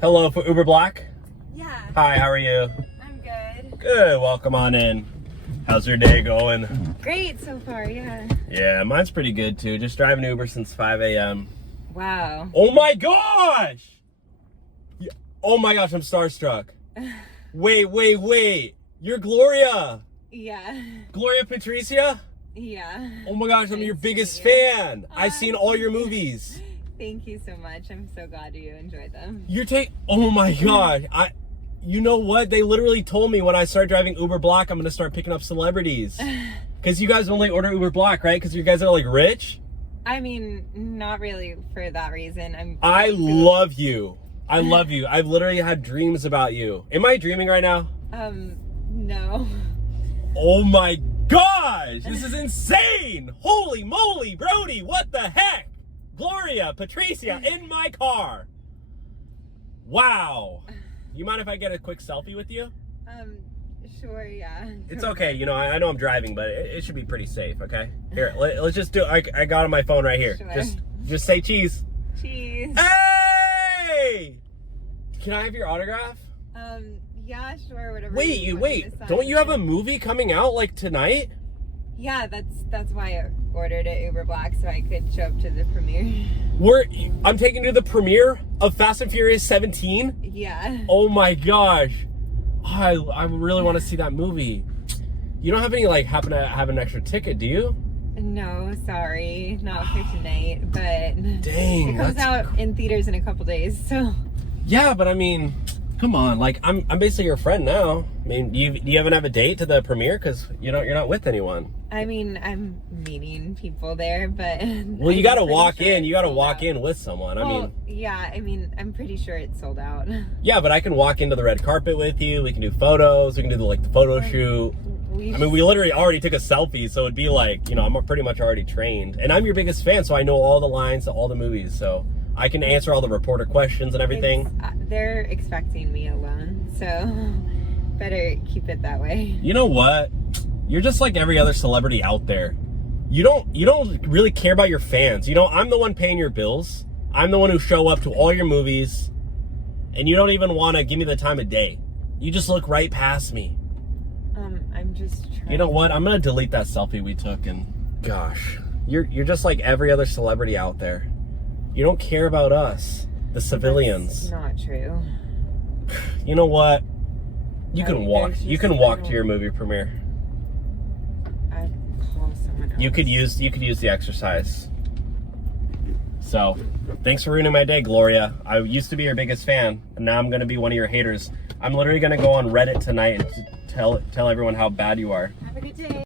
Hello for Uber Black. Yeah. Hi, how are you? I'm good. Good, welcome on in. How's your day going? Great so far, yeah. Yeah, mine's pretty good too. Just driving Uber since 5 a.m. Wow. Oh my gosh! Oh my gosh, I'm starstruck. Wait. You're Gloria. Yeah. Gloria Patricia? Yeah. Oh my gosh, I'm your biggest fan. I've seen all your movies. Thank you so much. I'm so glad you enjoyed them. Oh my gosh. You know what? They literally told me when I start driving Uber Black, I'm going to start picking up celebrities. Because you guys only order Uber Black, right? Because you guys are like rich? I mean, not really for that reason. I love you. I love you. I've literally had dreams about you. Am I dreaming right now? No. Oh my gosh! This is insane! Holy moly, Brody! What the heck? Gloria, Patricia, in my car. Wow. You mind if I get a quick selfie with you? Sure, yeah. It's okay. You know, I know I'm driving, but it should be pretty safe, okay? Here, let's just do it. I got on my phone right here. Sure. Just say cheese. Cheese. Hey! Can I have your autograph? Yeah, sure, whatever. Wait. Don't you have a movie coming out like tonight? Yeah, that's why I ordered it Uber Black, so I could show up to the premiere. I'm taking you to the premiere of Fast and Furious 17? Yeah. Oh my gosh. I really want to see that movie. You don't have any, like, happen to have an extra ticket, do you? No, sorry, not for tonight, but dang, it comes out in theaters in a couple days, so. Yeah, but I mean, come on, like, I'm basically your friend now. I mean, do you even have a date to the premiere? Because you're not with anyone. I mean, I'm meeting people there, but well, you got to walk in. You got to walk in with someone. Yeah, I mean, I'm pretty sure it's sold out. Yeah, but I can walk into the red carpet with you. We can do photos. We can do the photo shoot. We literally already took a selfie, so it'd be like, you know, I'm pretty much already trained, and I'm your biggest fan, so I know all the lines to all the movies, so I can answer all the reporter questions and everything. They're expecting me alone, so better keep it that way. You know what? You're just like every other celebrity out there. You don't really care about your fans. You know, I'm the one paying your bills. I'm the one who show up to all your movies, and you don't even want to give me the time of day. You just look right past me. I'm just trying. You know what? I'm gonna delete that selfie we took, and gosh, you're just like every other celebrity out there. You don't care about us, the civilians. That's not true. You know what? You can walk to your movie premiere. I'd call someone else. You could use the exercise. So, thanks for ruining my day, Gloria. I used to be your biggest fan, and now I'm gonna be one of your haters. I'm literally gonna go on Reddit tonight and tell everyone how bad you are. Have a good day.